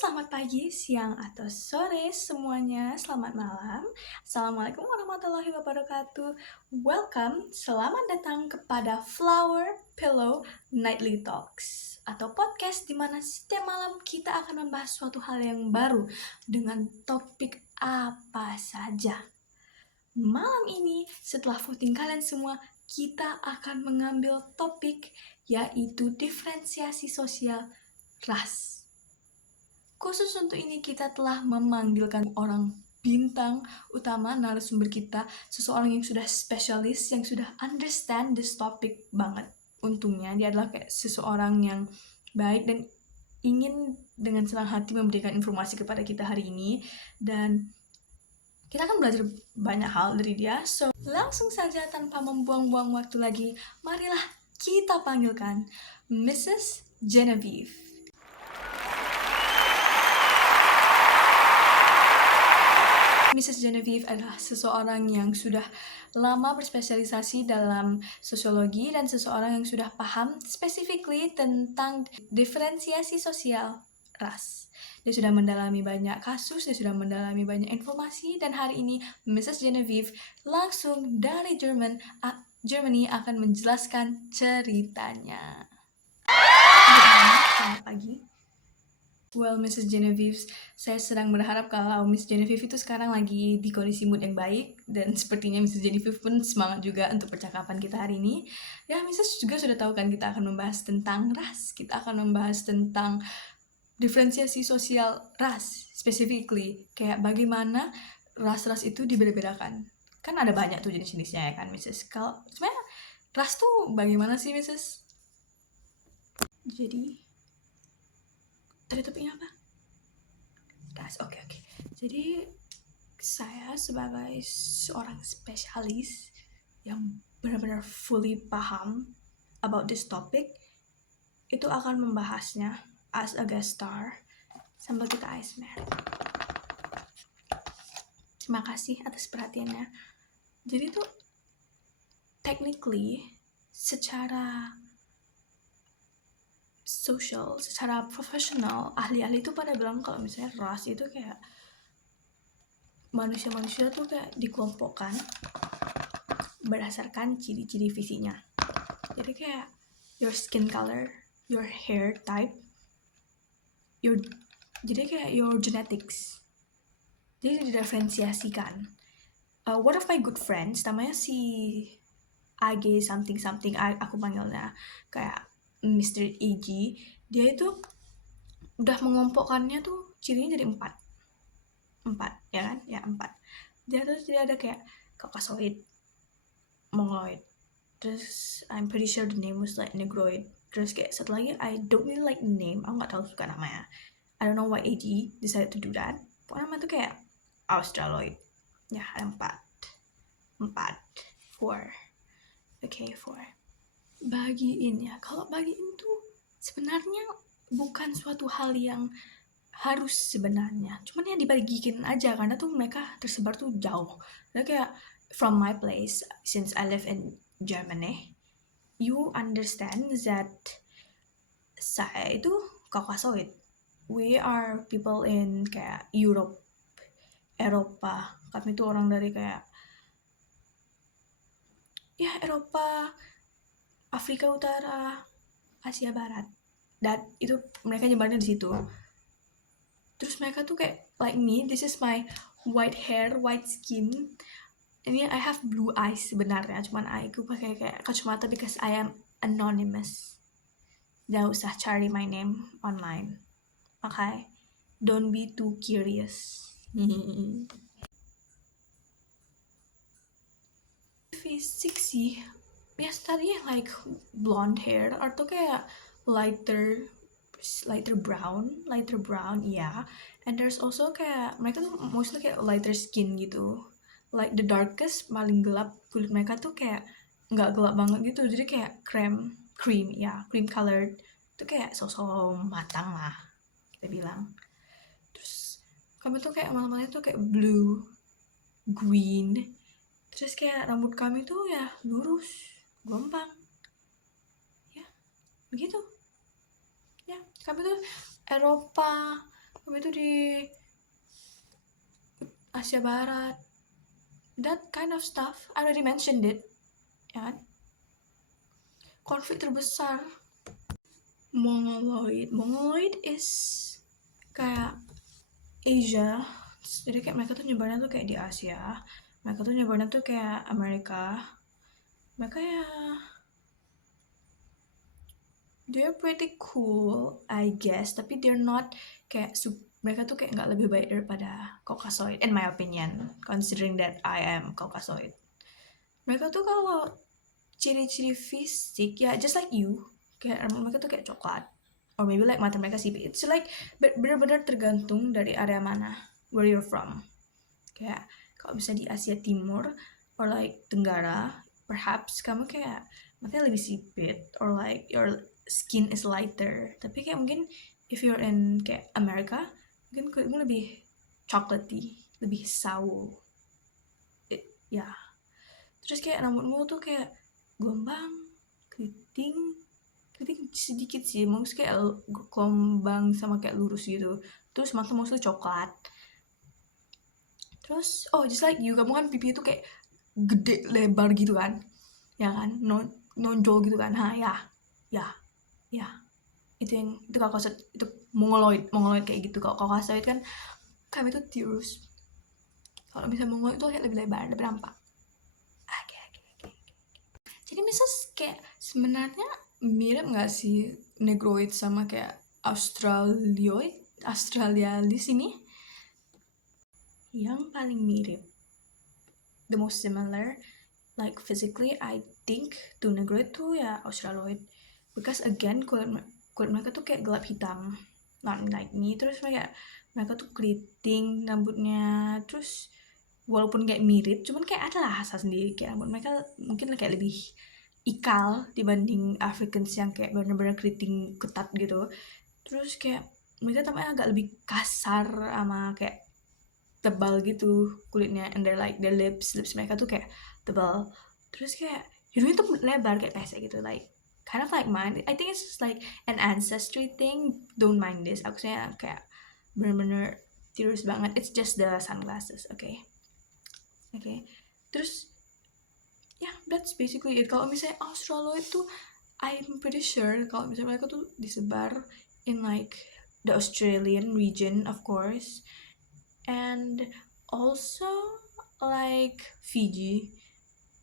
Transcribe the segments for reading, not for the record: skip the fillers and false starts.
selamat pagi, siang, atau sore semuanya. Selamat malam. Assalamualaikum warahmatullahi wabarakatuh. Welcome, selamat datang kepada Flower Pillow Nightly Talks, atau podcast di mana setiap malam kita akan membahas suatu hal yang baru dengan topik apa saja. Malam ini, setelah voting kalian semua, kita akan mengambil topik yaitu diferensiasi sosial ras. Khusus untuk ini kita telah memanggilkan orang bintang utama narasumber kita, seseorang yang sudah spesialis, yang sudah understand this topic banget. Untungnya dia adalah kayak seseorang yang baik dan ingin dengan senang hati memberikan informasi kepada kita hari ini, dan kita akan belajar banyak hal dari dia. So, langsung saja tanpa membuang-buang waktu lagi, marilah kita panggilkan Mrs. Genevieve. Mrs. Genevieve adalah seseorang yang sudah lama berspesialisasi dalam sosiologi dan seseorang yang sudah paham specifically tentang diferensiasi sosial ras. Dia sudah mendalami banyak kasus, dia sudah mendalami banyak informasi, dan hari ini Mrs. Genevieve langsung dari Germany akan menjelaskan ceritanya. Selamat pagi. Well, Mrs. Genevieve, saya sedang berharap kalau Miss Genevieve itu sekarang lagi di kondisi mood yang baik, dan sepertinya Mrs. Genevieve pun semangat juga untuk percakapan kita hari ini. Ya, Mrs. juga sudah tahu kan kita akan membahas tentang ras, kita akan membahas tentang diferensiasi sosial ras, specifically, kayak bagaimana ras-ras itu dibeda-bedakan. Kan ada banyak tuh jenis-jenisnya ya kan, Mrs. Kalau sebenarnya ras tuh bagaimana sih, Mrs.? Jadi tadi topiknya apa? Ras, oke. Jadi saya sebagai seorang spesialis yang benar-benar fully paham about this topic, itu akan membahasnya as a guest star sambil kita ASMR. Terima kasih atas perhatiannya. Jadi tuh technically secara social, secara profesional, ahli-ahli itu pada bilang kalau misalnya ras itu kayak manusia-manusia tuh kayak dikelompokkan berdasarkan ciri-ciri fisiknya. Jadi kayak your skin color, your hair type, jadi kayak your genetics. Jadi didiferensiasikan. One of my good friends, namanya si AG something, aku panggilnya kayak Mr. AG, dia itu udah mengelompokkannya tuh cirinya jadi 4, ya kan? Ya 4. Dia tuh jadi ada kayak Caucasoid, Mongoloid, terus I'm pretty sure the name was like Negroid, terus kayak satu lagi I don't really like the name, aku nggak tahu suka namanya. I don't know why AG decided to do that. Pokoknya namanya tuh kayak Australoid. Ya, ada 4. 4. Okay, 4. Bagiin ya. Kalau bagiin tuh sebenarnya bukan suatu hal yang harus sebenarnya. Cuman ya dibagiin aja karena tuh mereka tersebar tuh jauh. Nah, kayak from my place, since I live in Germany, you understand that saya itu Caucasoid. We are people in kayak Europe, Eropa. Kami tuh orang dari kayak ya Eropa, Afrika Utara, Asia Barat. Dan itu mereka nyebarnya di situ. Terus mereka tuh kayak like me, this is my white hair, white skin. Ini I have blue eyes sebenarnya, cuman aku pakai kayak kacamata because I am anonymous. Jangan usah cari my name online. Okay? Don't be too curious. Fisik sih, ya tadinya like blonde hair atau kayak lighter brown, yeah. And there's also kayak mereka tuh mostly kayak lighter skin gitu, like the darkest paling gelap kulit mereka tuh kayak nggak gelap banget gitu, jadi kayak cream colored, itu kayak sosok matang lah kita bilang. Terus kami tuh kayak malam-malamnya tuh kayak blue, green. Terus kayak rambut kami tuh ya lurus, gombang. Ya, begitu. Ya, kami tuh Eropa, Habis itu di Asia Barat, that kind of stuff. I already mentioned it, ya kan? Konflik terbesar Mongoloid is kayak Asia. Jadi kayak mereka tuh nyebarnya tuh kayak di Asia, mereka tuh nyebarnya tuh kayak Amerika. Mereka ya they're pretty cool I guess, tapi they're not kayak mereka tuh kayak nggak lebih baik daripada Caucasoid in my opinion, considering that I am Caucasoid. Mereka tuh kalau ciri-ciri fisik ya just like you, kayak rambut mereka tuh kayak coklat, or maybe like mata mereka sipit. It's like bener-bener tergantung dari area mana, where you're from. Kayak kalau bisa di Asia Timur or like Tenggara, perhaps kamu kayak matanya lebih sipit, or like your skin is lighter. Tapi kayak mungkin if you're in kayak America, mungkin kulitmu lebih chocolatey, lebih sawo. Ya. Terus kayak rambutmu tuh kayak gelombang, keriting sedikit sih, maksudnya kayak gelombang sama kayak lurus gitu. Terus matamu tuh coklat. Terus just like you, kamu kan pipi itu kayak gede lebar gitu kan, ya kan, nonjol gitu kan. Ya itu Caucasoid, itu mongoloid kayak gitu. Kalau Caucasoid kan kami itu tirus. Kalau bisa Mongoloid itu kayak lebih lebar, lebih nampak. Oke. Jadi Mrs. kayak sebenarnya mirip nggak sih Negroid sama kayak Australialis ini? Yang paling mirip, the most similar, like physically, I think to Negroid tuh ya Australoid, because again kulit mereka tuh kayak gelap hitam, not like me. Terus mereka tuh keriting rambutnya, terus walaupun kayak mirip, cuman kayak ada lah rasa sendiri, kayak rambut mereka mungkin kayak lebih ikal dibanding Africans yang kayak bener-bener keriting ketat gitu. Terus kayak mereka tampaknya agak lebih kasar sama kayak tebal gitu kulitnya, and their lips mereka tuh kayak tebal. Terus kayak hidungnya tuh lebar kayak pesek gitu, like kind of like mine. I think it's just like an ancestry thing, don't mind this. Aku kayak bener-bener tirus banget, it's just the sunglasses. Okay. Terus yeah, that's basically it. Kalau misalnya Australoid tuh I'm pretty sure kalau misalnya mereka tuh disebar in like the Australian region, of course, and also like Fiji,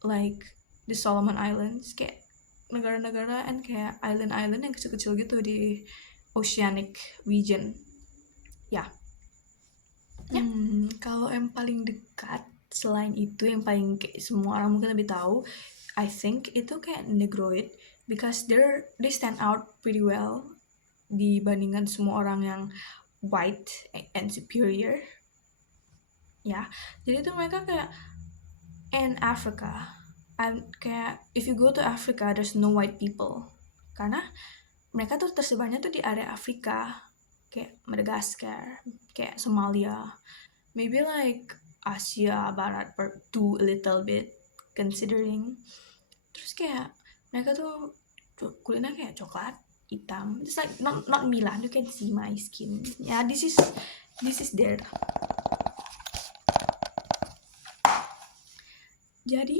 like the Solomon Islands, kayak negara-negara and kayak island yang kecil-kecil gitu di oceanic region. Ya. Kalau yang paling dekat selain itu, yang paling kayak semua orang mungkin lebih tahu, I think itu kayak Negroid, because they stand out pretty well dibandingkan semua orang yang white and superior. Ya, jadi tuh mereka kayak in Africa, kayak if you go to Africa there's no white people, karena mereka tuh tersebarnya tuh di area Afrika, kayak Madagaskar, kayak Somalia, maybe like Asia Barat part 2 a little bit considering. Terus kayak mereka tuh kulitnya kayak coklat hitam, just like not me lah, you can see my skin. Yeah, this is there. Jadi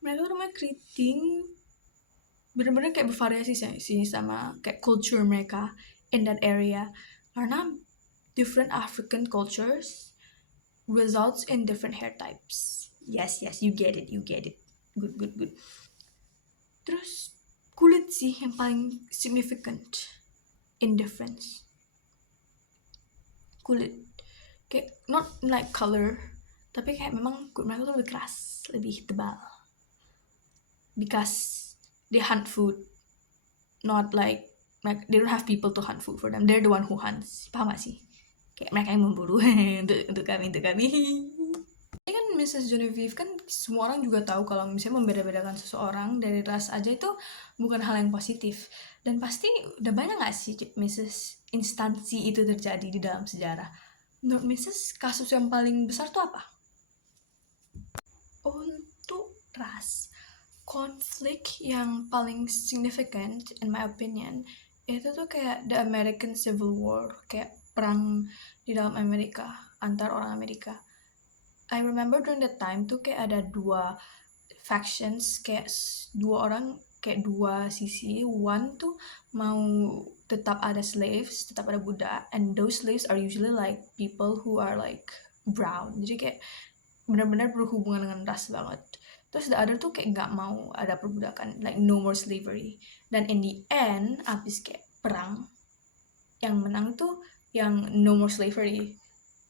mereka tuh namanya keriting, bener-bener kayak bervariasi sih sama kayak culture mereka in that area, karena different African cultures results in different hair types. Yes, you get it. Good. Terus kulit sih yang paling significant in difference. Kulit kayak not like color, tapi kayak memang kulit mereka tuh lebih keras, lebih tebal, because they hunt food, not like they don't have people to hunt food for them, they're the one who hunts. Paham gak sih? Kayak mereka yang memburu untuk kami. Ini kan Mrs. Genevieve, kan semua orang juga tahu kalau misalnya membeda-bedakan seseorang dari ras aja itu bukan hal yang positif. Dan pasti udah banyak gak sih Mrs. instansi itu terjadi di dalam sejarah. Menurut Mrs. kasus yang paling besar tuh apa? Untuk ras, konflik yang paling significant in my opinion itu tuh kayak the American Civil War, kayak perang di dalam Amerika antar orang Amerika. I remember during that time tuh kayak ada dua factions, kayak dua orang, kayak dua sisi. One tuh mau tetap ada slaves, tetap ada budak, and those slaves are usually like people who are like brown, jadi kayak benar-benar berhubungan dengan ras banget. Terus the other tuh kayak nggak mau ada perbudakan, like no more slavery. Dan in the end, abis kayak perang, yang menang tuh yang no more slavery,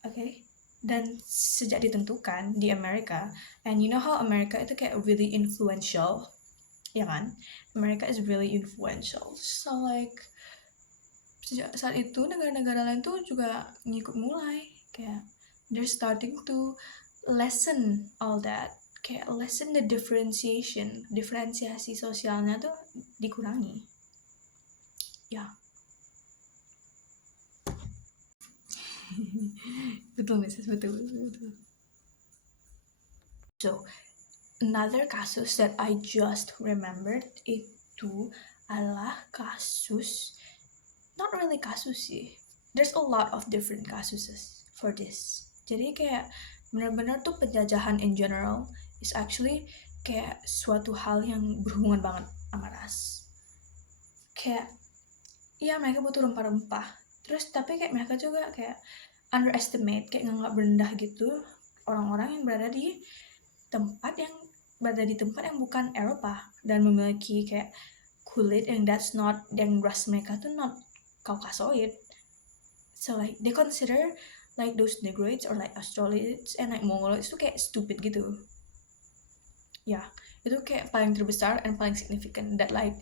okay? Dan sejak ditentukan di Amerika, and you know how America itu kayak really influential, ya kan? America is really influential, so like sejak saat itu negara-negara lain tuh juga ngikut mulai, kayak they're starting to lessen all that, kayak lessen the diferensiasi sosialnya tuh dikurangi, ya. Betul Mrs. betul. So another kasus that I just remembered itu adalah kasus, not really kasus sih, there's a lot of different cases for this. Jadi kayak benar-benar tuh penjajahan in general is actually kayak suatu hal yang berhubungan banget sama ras. Kayak iya mereka butuh rempah-rempah, terus tapi kayak mereka juga kayak underestimate, kayak nganggap rendah gitu orang-orang yang berada di tempat yang bukan Eropa dan memiliki kayak kulit yang that's not, yang ras mereka tuh not Caucasoid. So like they consider like those Negroids or like Australians and like Mongoloids tuh kayak stupid gitu. Ya, itu kayak paling terbesar and paling significant, that like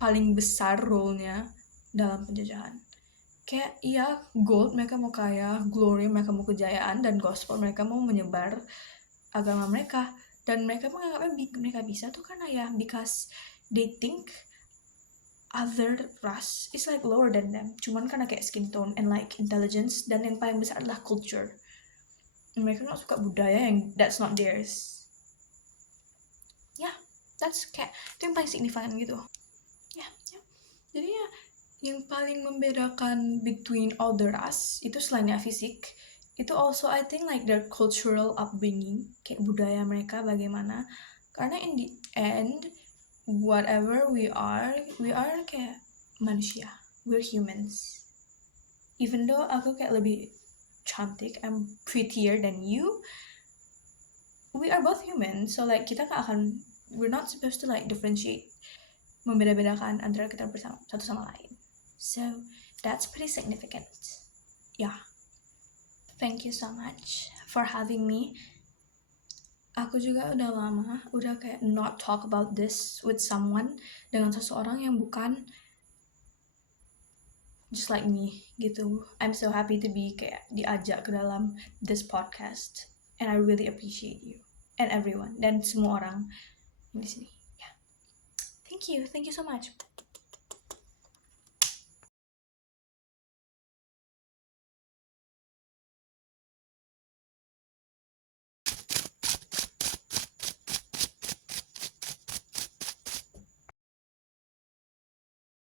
paling besar role-nya dalam penjajahan. Kayak iya, gold mereka mau kaya, glory mereka mau kejayaan, dan gospel mereka mau menyebar agama mereka. Dan mereka menganggapnya mereka bisa tuh karena ya because they think other ras is like lower than them, cuman karena kayak skin tone and like intelligence, dan yang paling besar adalah culture. Mereka nggak suka budaya yang that's not theirs. Ya, that's kayak itu yang paling signifikan gitu. Ya. Jadi ya yang paling membedakan between all the ras itu selainnya fisik, itu also I think like their cultural upbringing, kayak budaya mereka bagaimana. Karena in the end, whatever we are kayak manusia, we're humans. Even though aku kayak lebih cantik, I'm prettier than you, we are both human, so like kita gak akan, we're not supposed to like differentiate, membeda-bedakan antara kita bersama satu sama lain. So that's pretty significant. Yeah. Thank you so much for having me. Aku juga udah lama udah kayak not talk about this with someone, dengan seseorang yang bukan just like me gitu. I'm so happy to be kayak diajak ke dalam this podcast, and I really appreciate you and everyone dan semua orang di sini. Yeah. Thank you so much.